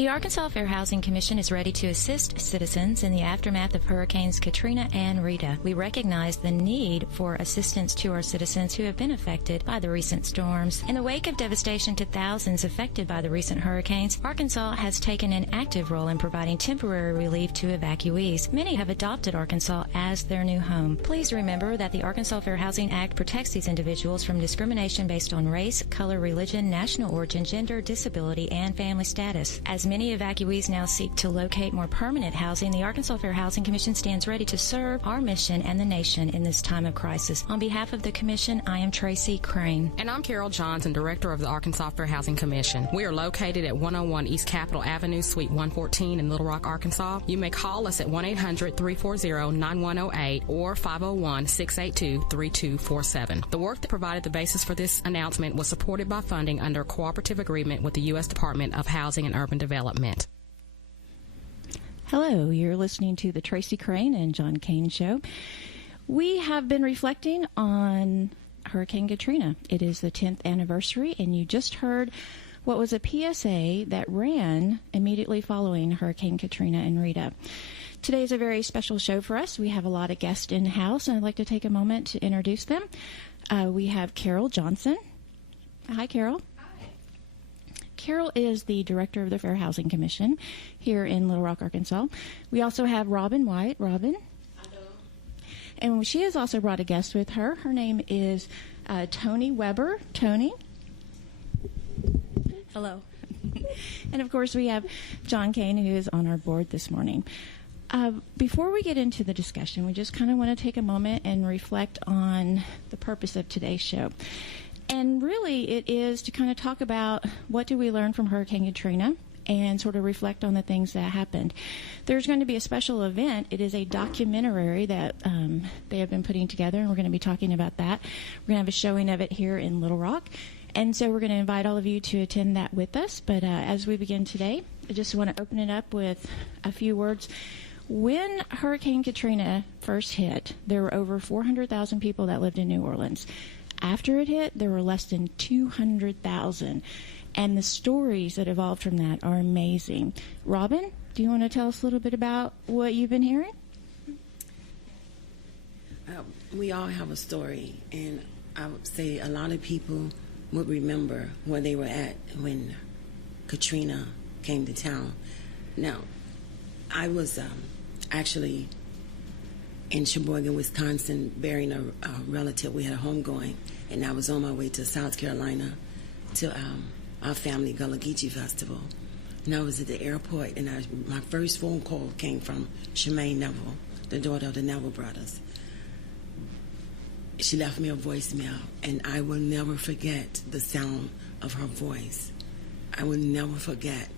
The Arkansas Fair Housing Commission is ready to assist citizens in the aftermath of Hurricanes Katrina and Rita. We recognize the need for assistance to our citizens who have been affected by the recent storms. In the wake of devastation to thousands affected by the recent hurricanes, Arkansas has taken an active role in providing temporary relief to evacuees. Many have adopted Arkansas as their new home. Please remember that the Arkansas Fair Housing Act protects these individuals from discrimination based on race, color, religion, national origin, gender, disability, and family status. As many evacuees now seek to locate more permanent housing, the Arkansas Fair Housing Commission stands ready to serve our mission and the nation in this time of crisis. On behalf of the Commission, I am Tracy Crain. And I'm Carol Johnson, Director of the Arkansas Fair Housing Commission. We are located at 101 East Capitol Avenue, Suite 114 in Little Rock, Arkansas. You may call us at 1-800-340-9108 or 501-682-3247. The work that provided the basis for this announcement was supported by funding under a cooperative agreement with the U.S. Department of Housing and Urban Development. Hello, you're listening to the Tracy Crain and John Cain Show. We have been reflecting on Hurricane Katrina. It is the 10th anniversary, and you just heard what was a PSA that ran immediately following Hurricane Katrina and Rita. Today is a very special show for us. We have a lot of guests in-house, and I'd like to take a moment to introduce them. We have Carol Johnson. Hi, Carol. Carol is the director of the Fair Housing Commission here in Little Rock, Arkansas. We also have Robin White. Robin. Hello. And she has also brought a guest with her. Her name is Toni Weber. Toni. Hello. And, of course, we have John Cain, who is on our board this morning. Before we get into the discussion, we just kind of want to take a moment and reflect on the purpose of today's show. And really, it is to kind of talk about what do we learn from Hurricane Katrina and sort of reflect on the things that happened. There's going to be a special event. It is a documentary that they have been putting together, and we're going to be talking about that. We're going to have a showing of it here in Little Rock. And so we're going to invite all of you to attend that with us. But as we begin today, I just want to open it up with a few words. When Hurricane Katrina first hit, there were over 400,000 people that lived in New Orleans. After it hit, there were less than 200,000. And the stories that evolved from that are amazing. Robin, do you want to tell us a little bit about what you've been hearing? We all have a story, and I would say a lot of people would remember where they were at when Katrina came to town. Now, I was actually in Sheboygan, Wisconsin, burying a relative. We had a homegoing, and I was on my way to South Carolina to our family Gullah Geechee Festival. And I was at the airport, and my first phone call came from Shemaine Neville, the daughter of the Neville brothers. She left me a voicemail, and I will never forget the sound of her voice. I will never forget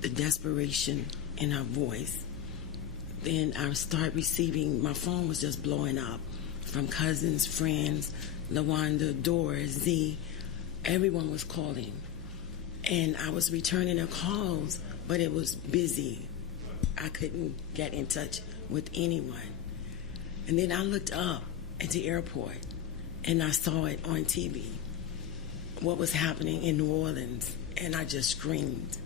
the desperation in her voice. Then I started receiving, my phone was just blowing up from cousins, friends, LaWanda, Doris, Z. Everyone was calling. And I was returning their calls, but it was busy. I couldn't get in touch with anyone. And then I looked up at the airport, and I saw it on TV, what was happening in New Orleans, and I just screamed.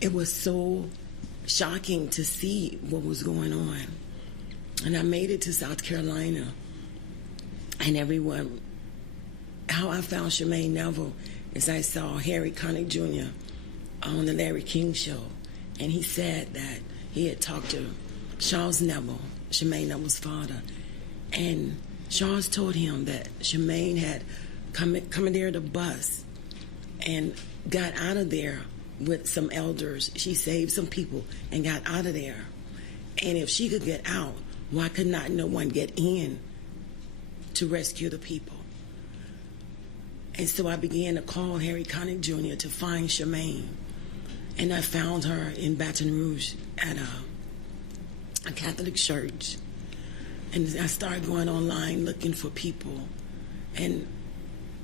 It was so shocking to see what was going on. And I made it to South Carolina, and everyone, how I found Shemaine Neville is I saw Harry Connick Jr. on the Larry King Show, and he said that he had talked to Charles Neville, Shemaine Neville's father, and Charles told him that Shemaine had commandeered a bus and got out of there with some elders. She saved some people and got out of there. And if she could get out, why could not no one get in to rescue the people? And so I began to call Harry Connick Jr. to find Shemaine. And I found her in Baton Rouge at a Catholic church. And I started going online looking for people. And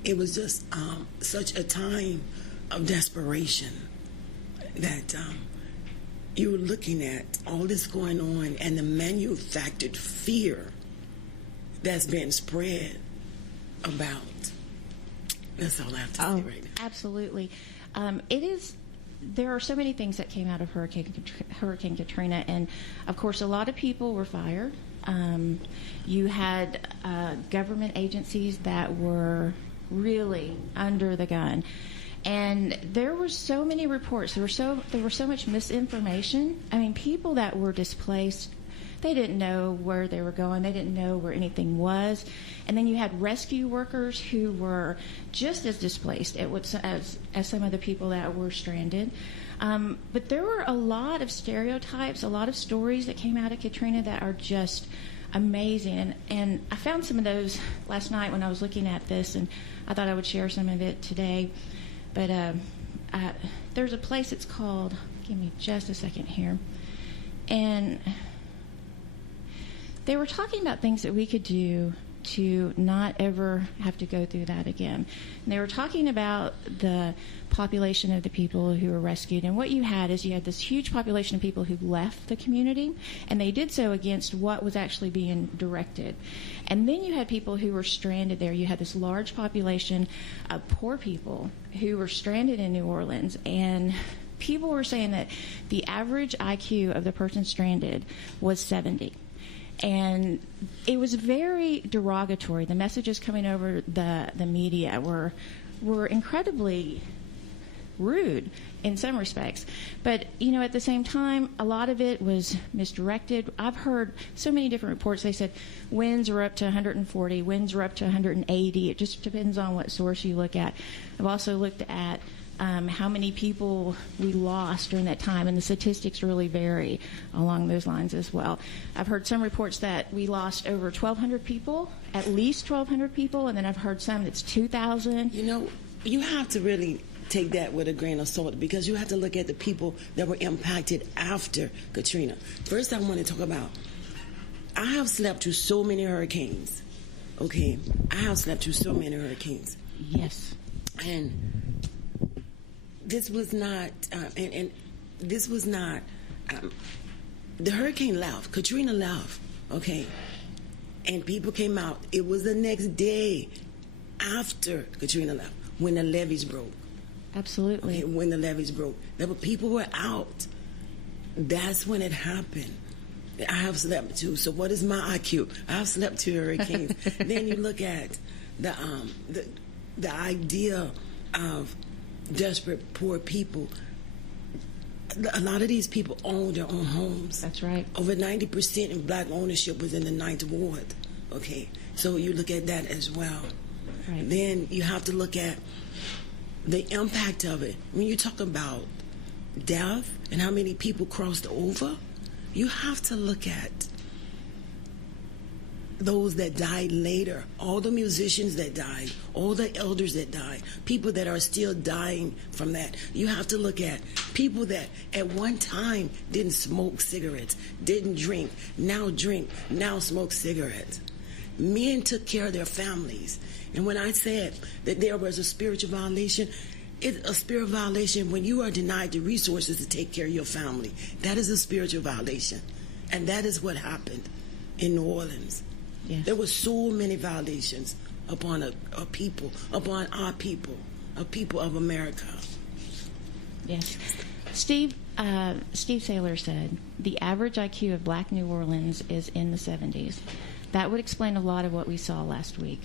it was just such a time of desperation that you were looking at all this going on and the manufactured fear that's been spread about That's all I have to say right now. Absolutely. There are so many things that came out of Hurricane Katrina, and of course a lot of people were fired. You had government agencies that were really under the gun, and there were so many reports. There was so much misinformation. I mean, people that were displaced, they didn't know where they were going. They didn't know where anything was. And then you had rescue workers who were just as displaced as some of the people that were stranded. But there were a lot of stereotypes, a lot of stories that came out of Katrina that are just amazing. And I found some of those last night when I was looking at this, and I thought I would share some of it today. But there's a place it's called, give me just a second here, and they were talking about things that we could do to not ever have to go through that again. And they were talking about the population of the people who were rescued. And what you had this huge population of people who left the community, and they did so against what was actually being directed. And then you had people who were stranded there. You had this large population of poor people who were stranded in New Orleans. And people were saying that the average IQ of the person stranded was 70. And it was very derogatory. The messages coming over the media were incredibly rude in some respects. But, at the same time, a lot of it was misdirected. I've heard so many different reports. They said winds are up to 140, winds are up to 180. It just depends on what source you look at. I've also looked at how many people we lost during that time, and the statistics really vary along those lines as well. I've heard some reports that we lost over 1,200 people, at least 1,200 people, and then I've heard some that's 2,000. You have to really take that with a grain of salt, because you have to look at the people that were impacted after Katrina. First, I want to talk about, I have slept through so many hurricanes, okay? I have slept through so many hurricanes. Yes. And this was not, this was not, the hurricane left, Katrina left, okay? And people came out. It was the next day after Katrina left when the levees broke. Absolutely. Okay, when the levees broke. People were out. That's when it happened. I have slept too. So what is my IQ? I have slept through hurricanes. Then you look at the idea of desperate poor people. A lot of these people own their own homes. That's right. Over 90% of black ownership was in the 9th Ward. Okay, so you look at that as well. Right. Then you have to look at the impact of it. When you talk about death and how many people crossed over, you have to look at those that died later, all the musicians that died, all the elders that died, people that are still dying from that. You have to look at people that at one time didn't smoke cigarettes, didn't drink, now smoke cigarettes. Men took care of their families. And when I said that there was a spiritual violation, it's a spiritual violation when you are denied the resources to take care of your family. That is a spiritual violation. And that is what happened in New Orleans. Yes. There were so many violations upon a people, upon our people, a people of America. Yes. Steve Saylor said the average IQ of black New Orleans is in the 70s. That would explain a lot of what we saw last week.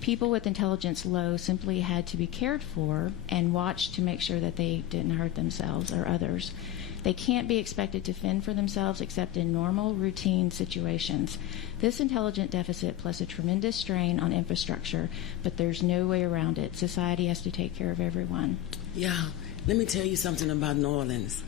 People with intelligence low simply had to be cared for and watched to make sure that they didn't hurt themselves or others. They can't be expected to fend for themselves except in normal, routine situations. This intelligence deficit plus a tremendous strain on infrastructure, but there's no way around it. Society has to take care of everyone. Yeah. Let me tell you something about New Orleans.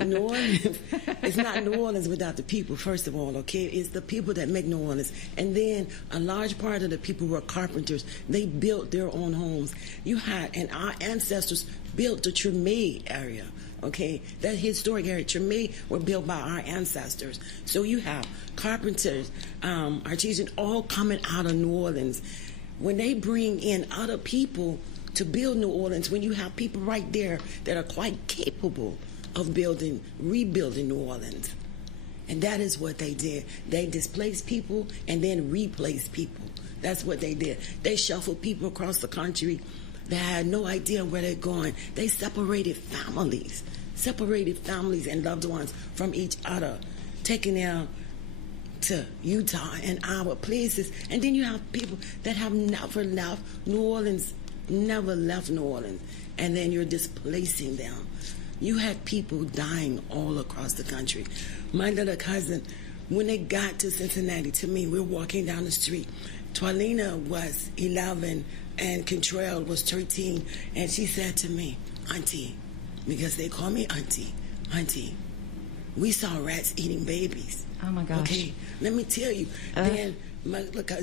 New Orleans, it's not New Orleans without the people, first of all, okay? It's the people that make New Orleans. And then a large part of the people were carpenters. They built their own homes. And our ancestors built the Treme area, okay? That historic area, Treme, were built by our ancestors. So you have carpenters, artisans, all coming out of New Orleans. When they bring in other people to build New Orleans, when you have people right there that are quite capable of rebuilding New Orleans. And that is what they did. They displaced people and then replaced people. That's what they did. They shuffled people across the country that had no idea where they're going. They separated families and loved ones from each other, taking them to Utah and our places. And then you have people that have never left New Orleans, and then you're displacing them. You had people dying all across the country. My little cousin, when they got to Cincinnati, to me, we're walking down the street. Tolina was 11 and Contrell was 13, and she said to me, Auntie, because they call me Auntie, we saw rats eating babies. Oh my gosh. Okay, let me tell you. Then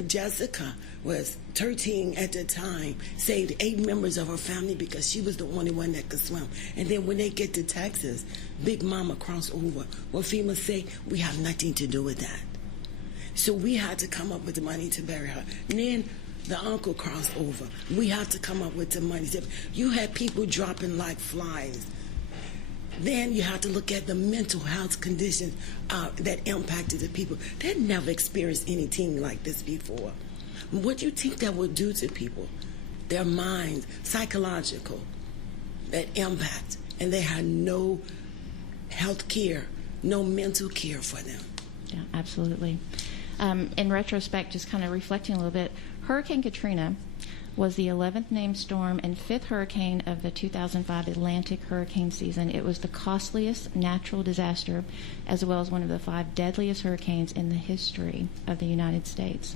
Jessica was 13 at the time, saved 8 members of her family because she was the only one that could swim. And then when they get to Texas, Big Mama crossed over. What FEMA say, we have nothing to do with that. So we had to come up with the money to bury her. And then the uncle crossed over. We had to come up with the money. You had people dropping like flies. Then you have to look at the mental health conditions that impacted the people. They'd never experienced anything like this before. What do you think that would do to people? Their minds, psychological, that impact. And they had no health care, no mental care for them. Yeah, absolutely. In retrospect, just kind of reflecting a little bit, Hurricane Katrina was the 11th named storm and 5th hurricane of the 2005 Atlantic hurricane season. It was the costliest natural disaster, as well as one of the 5 deadliest hurricanes in the history of the United States.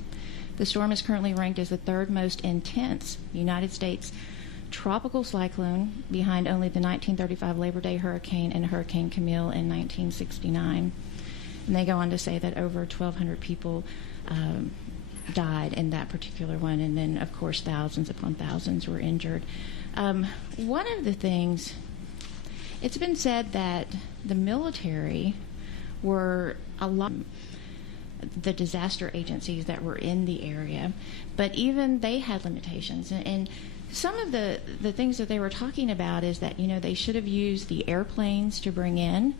The storm is currently ranked as the 3rd most intense United States tropical cyclone, behind only the 1935 Labor Day hurricane and Hurricane Camille in 1969. And they go on to say that over 1,200 people died in that particular one, and then, of course, thousands upon thousands were injured. One of the things, it's been said that the military were a lot the disaster agencies that were in the area, but even they had limitations. And some of the things that they were talking about is that, they should have used the airplanes to bring in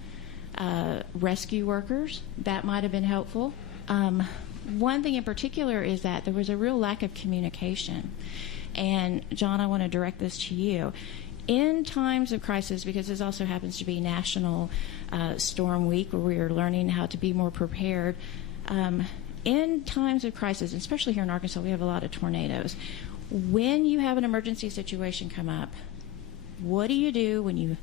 rescue workers. That might have been helpful. One thing in particular is that there was a real lack of communication. And, John, I want to direct this to you. In times of crisis, because this also happens to be National Storm Week, where we are learning how to be more prepared, in times of crisis, especially here in Arkansas, we have a lot of tornadoes. When you have an emergency situation come up, what do you do when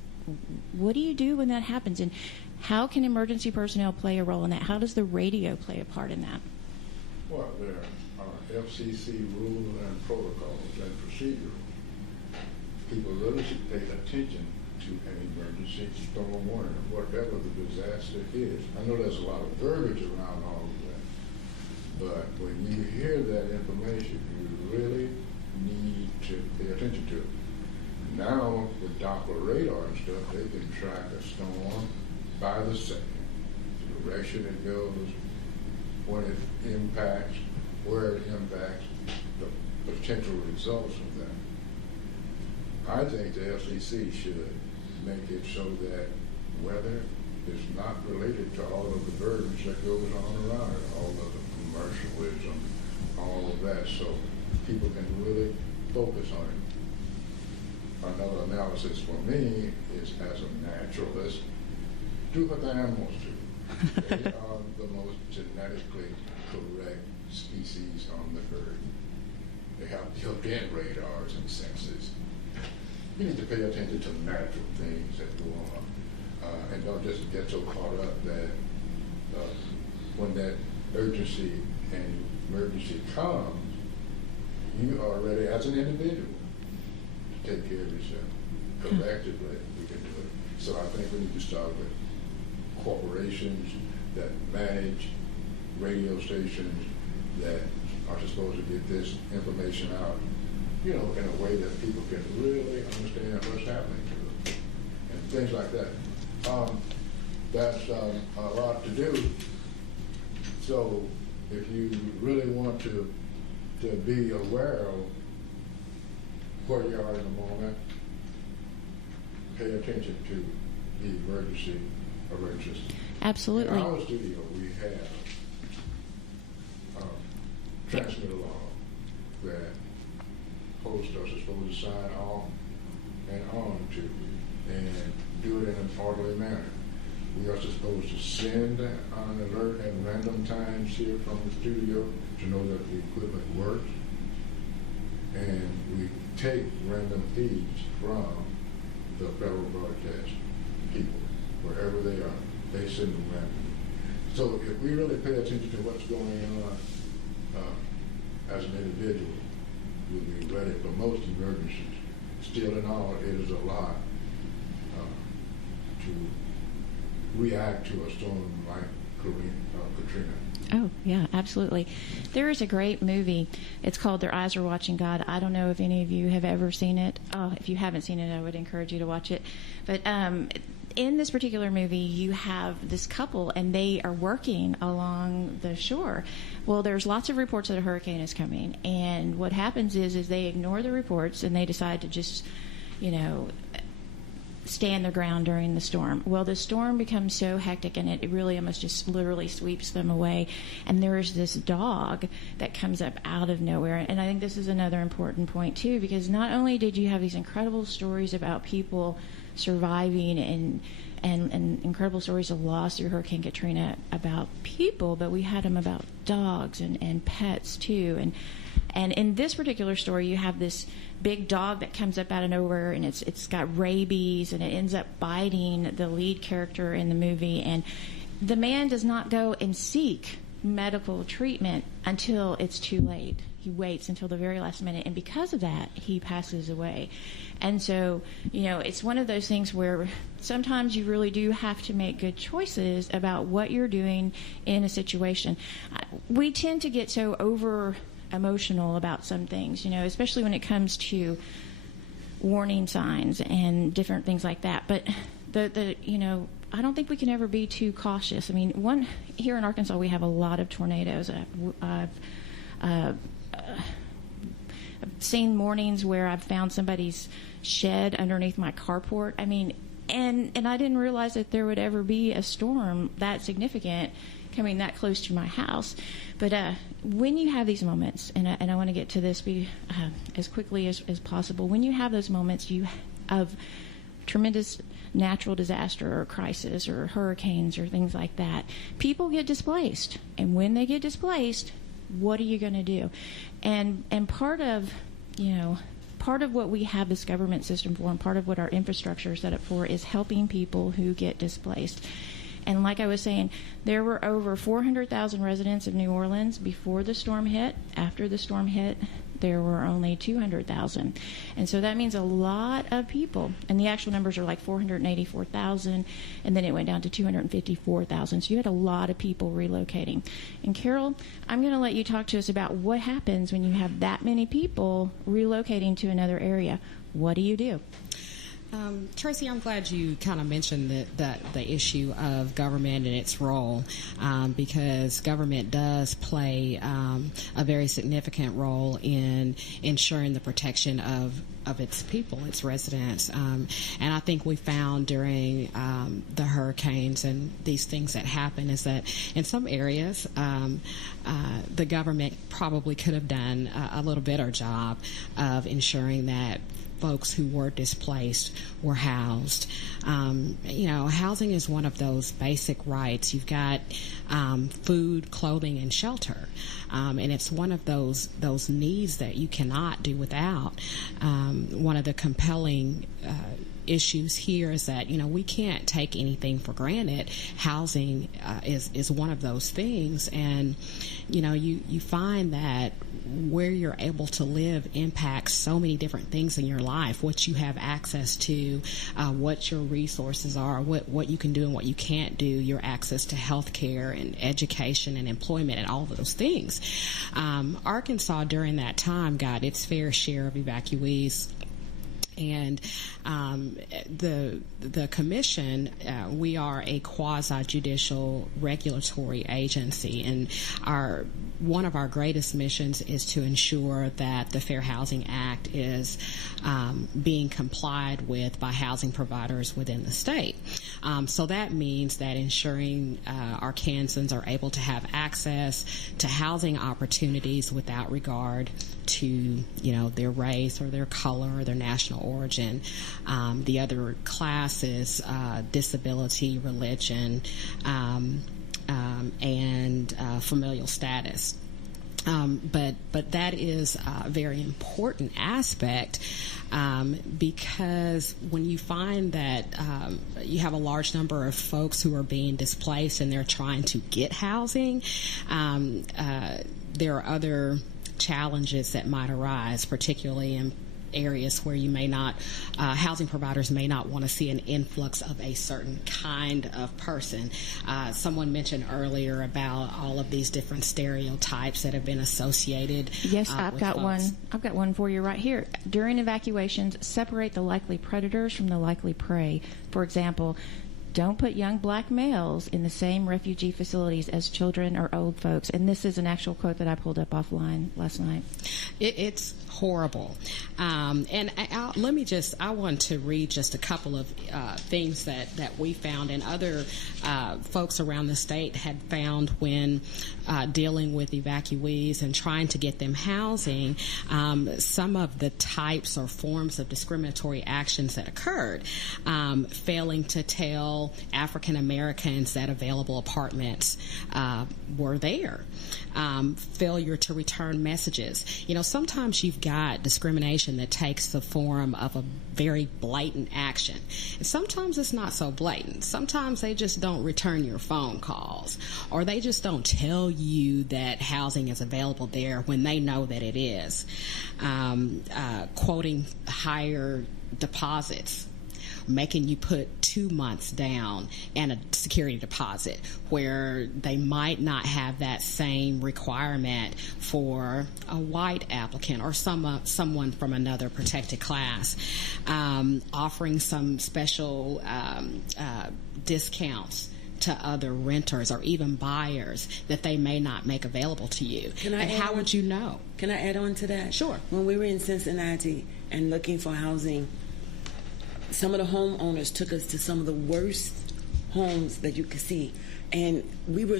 that happens? And how can emergency personnel play a role in that? How does the radio play a part in that? Well, there are FCC rules and protocols and procedures. People really should pay attention to an emergency storm warning, whatever the disaster is. I know there's a lot of verbiage around all of that, but when you hear that information, you really need to pay attention to it. Now, with Doppler radar and stuff, they can track a storm by the second, the direction it goes, when it impacts, where it impacts, the potential results of that. I think the FCC should make it so that weather is not related to all of the verbiage that goes on around it, all of the commercialism, all of that, so people can really focus on it. Another analysis for me is, as a naturalist, do what the animals do. They are the most genetically correct species on the earth. They have built-in radars and sensors. You need to pay attention to natural things that go on, and don't just get so caught up that when that urgency and emergency comes, you are ready as an individual to take care of yourself. Collectively, we can do it. So I think we need to start with corporations that manage radio stations that are supposed to get this information out, in a way that people can really understand what's happening to them, and things like that. That's a lot to do. So if you really want to be aware of where you are in the moment, pay attention to the emergency alert system. Absolutely. In our studio, we have transmitter log that post us are supposed to sign off and on to, and do it in an orderly manner. We are supposed to send an alert at random times here from the studio to know that the equipment works, and we take random feeds from the federal broadcast people, wherever they are. They send them randomly. So if we really pay attention to what's going on as an individual, we'll be ready for most emergencies. Still in all, it is a lot to react to a storm like Katrina. Oh, yeah, absolutely. There is a great movie. It's called Their Eyes Are Watching God. I don't know if any of you have ever seen it. If you haven't seen it, I would encourage you to watch it. But in this particular movie, you have this couple, and they are working along the shore. Well, there's lots of reports that a hurricane is coming, and what happens is they ignore the reports, and they decide to just, stand their ground during the storm. Well, the storm becomes so hectic, and it really almost just literally sweeps them away. And there's this dog that comes up out of nowhere. And I think this is another important point, too, because not only did you have these incredible stories about people surviving and incredible stories of loss through Hurricane Katrina about people, but we had them about dogs and pets, too. And in this particular story, you have this big dog that comes up out of nowhere, and it's got rabies, and it ends up biting the lead character in the movie. And the man does not go and seek medical treatment until it's too late. He waits until the very last minute, and because of that, he passes away. And so, it's one of those things where sometimes you really do have to make good choices about what you're doing in a situation. We tend to get so over emotional about some things, especially when it comes to warning signs and different things like that. But I don't think we can ever be too cautious. I mean, here in Arkansas, we have a lot of tornadoes. I've seen mornings where I've found somebody's shed underneath my carport. And I didn't realize that there would ever be a storm that significant coming that close to my house. But when you have these moments, and I want to get to this as quickly as possible, when you have those moments of tremendous natural disaster or crisis or hurricanes or things like that, people get displaced. And when they get displaced, what are you going to do? And part of what we have this government system for, and part of what our infrastructure is set up for, is helping people who get displaced. And like I was saying, there were over 400,000 residents of New Orleans before the storm hit. After the storm hit, there were only 200,000. And so that means a lot of people. And the actual numbers are like 484,000, and then it went down to 254,000. So you had a lot of people relocating. And Carol, I'm going to let you talk to us about what happens when you have that many people relocating to another area. What do you do? Tracy, I'm glad you kind of mentioned the issue of government and its role, because government does play a very significant role in ensuring the protection of its people, its residents. And I think we found during the hurricanes and these things that happen is that in some areas the government probably could have done a little better job of ensuring that folks who were displaced were housed. Housing is one of those basic rights. You've got food, clothing, and shelter, and it's one of those needs that you cannot do without. One of the compelling issues here is that we can't take anything for granted. Housing is one of those things, and you find that where you're able to live impacts so many different things in your life, what you have access to, what your resources are, what you can do and what you can't do, your access to health care and education and employment and all of those things. Arkansas during that time got its fair share of evacuees. And the commission, we are a quasi-judicial regulatory agency, and one of our greatest missions is to ensure that the Fair Housing Act is being complied with by housing providers within the state. So that means that ensuring Arkansans are able to have access to housing opportunities without regard to, their race or their color or their national origin. The other classes, disability, religion, and familial status. But that is a very important aspect because when you find that you have a large number of folks who are being displaced and they're trying to get housing, there are other challenges that might arise, particularly in areas where you may not, housing providers may not want to see an influx of a certain kind of person. Someone mentioned earlier about all of these different stereotypes that have been associated. Yes, I've got folks. I've got one for you right here. During evacuations, separate the likely predators from the likely prey. For example, don't put young black males in the same refugee facilities as children or old folks. And this is an actual quote that I pulled up offline last night. It's horrible. And I want to read just a couple of things that we found and other folks around the state had found when dealing with evacuees and trying to get them housing, some of the types or forms of discriminatory actions that occurred, failing to tell African Americans that available apartments were there, failure to return messages. Sometimes you've got discrimination that takes the form of a very blatant action. And sometimes it's not so blatant. Sometimes they just don't return your phone calls, or they just don't tell you that housing is available there when they know that it is. Quoting higher deposits, making you put 2 months down and a security deposit where they might not have that same requirement for a white applicant or someone from another protected class, offering some special discounts to other renters or even buyers that they may not make available to you. How would you know? Can I add on to that? Sure. When we were in Cincinnati and looking for housing, some of the homeowners took us to some of the worst homes that you could see, and we were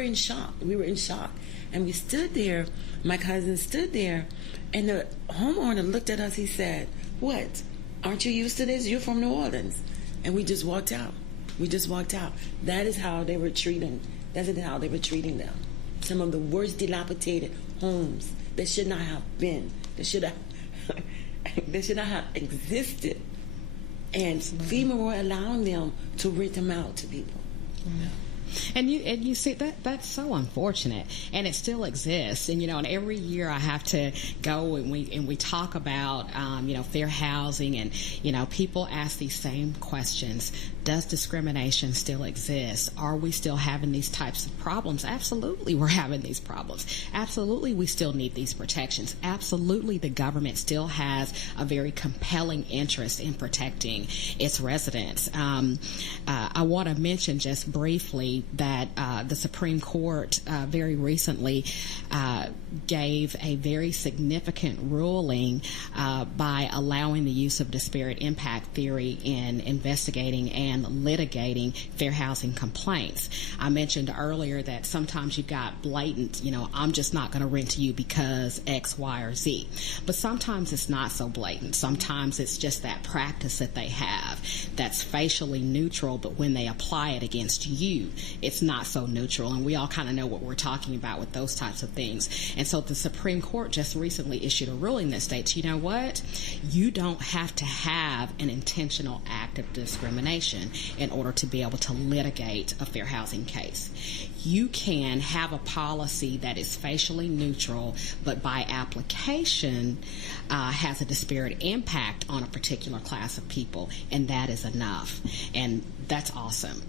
in shock. And we stood there. My cousin stood there, and the homeowner looked at us. He said, "What? Aren't you used to this? You're from New Orleans." And we just walked out. That is how they were treating. That's how they were treating them. Some of the worst dilapidated homes that should not have been. They should not have existed. And FEMA were allowing them to rent them out to people. Yeah. And you see that's so unfortunate, and it still exists. And and every year I have to go and we talk about fair housing, and people ask these same questions. Does discrimination still exist? Are we still having these types of problems? Absolutely, we're having these problems. Absolutely, we still need these protections. Absolutely, the government still has a very compelling interest in protecting its residents. I want to mention just briefly that the Supreme Court very recently gave a very significant ruling by allowing the use of disparate impact theory in investigating and litigating fair housing complaints. I mentioned earlier that sometimes you've got blatant, I'm just not going to rent to you because X, Y, or Z. But sometimes it's not so blatant. Sometimes it's just that practice that they have that's facially neutral, but when they apply it against you, it's not so neutral. And we all kind of know what we're talking about with those types of things. And so the Supreme Court just recently issued a ruling that states, you know what? You don't have to have an intentional act of discrimination in order to be able to litigate a fair housing case. You can have a policy that is facially neutral, but by application has a disparate impact on a particular class of people, and that is enough. And that's awesome.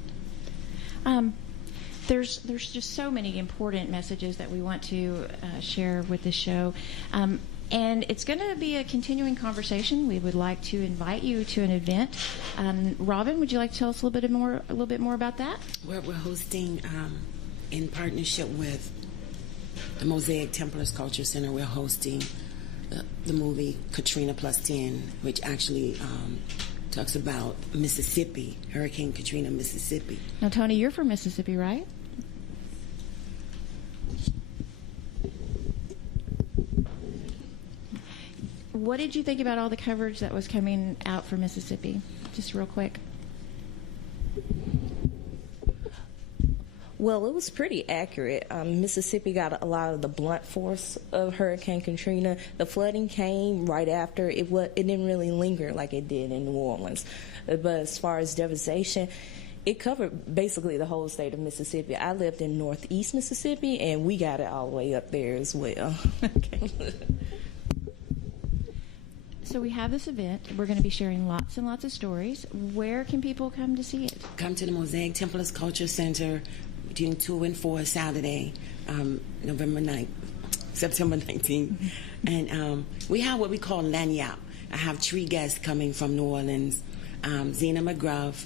There's just so many important messages that we want to share with this show. And it's going to be a continuing conversation. We would like to invite you to an event. Robin, would you like to tell us a little bit more about that? We're hosting, in partnership with the Mosaic Templars Culture Center, we're hosting the movie Katrina +10, which actually talks about Mississippi, Hurricane Katrina, Mississippi. Now, Toni, you're from Mississippi, right? What did you think about all the coverage that was coming out for Mississippi? Just real quick. Well, it was pretty accurate. Mississippi got a lot of the blunt force of Hurricane Katrina. The flooding came right after. It didn't really linger like it did in New Orleans. But as far as devastation, it covered basically the whole state of Mississippi. I lived in northeast Mississippi, and we got it all the way up there as well. Okay. So we have this event. We're going to be sharing lots and lots of stories. Where can people come to see it? Come to the Mosaic Templars Culture Center between 2 and 4 Saturday, September 19th. And we have what we call lanyap. I have 3 guests coming from New Orleans, Zena McGruff,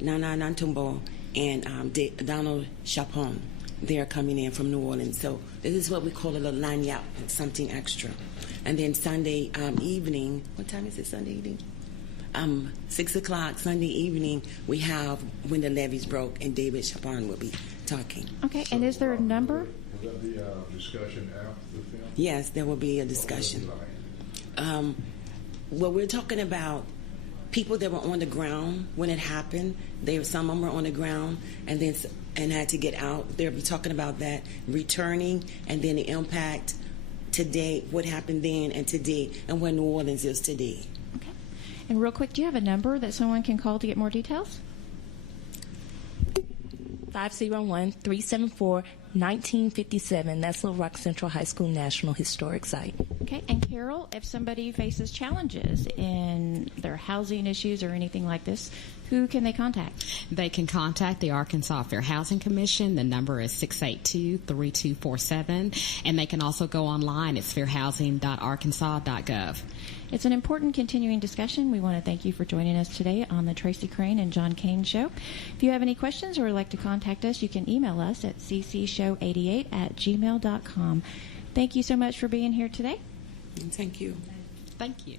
Nana Nantumbo, and Donald Chapon. They're coming in from New Orleans. So this is what we call a little lanyap, something extra. And then Sunday evening, what time is it Sunday evening? 6 o'clock Sunday evening, we have When the Levees Broke, and David Chapon will be talking. Okay, and is there a number? Will that be a discussion after the film? Yes, there will be a discussion. Well, we're talking about people that were on the ground when it happened. Some of them were on the ground and had to get out. They'll be talking about that, returning, and then the impact today, what happened then and today, and where New Orleans is today. Okay. And real quick, do you have a number that someone can call to get more details? 501-374-1957. That's Little Rock Central High School National Historic Site. Okay, and Carol, if somebody faces challenges in their housing issues or anything like this, who can they contact? They can contact the Arkansas Fair Housing Commission. The number is 682-3247. And they can also go online at fairhousing.arkansas.gov. It's an important continuing discussion. We want to thank you for joining us today on the Tracy Crain and John Cain Show. If you have any questions or would like to contact us, you can email us at ccshow88@gmail.com. Thank you so much for being here today. Thank you. Thank you.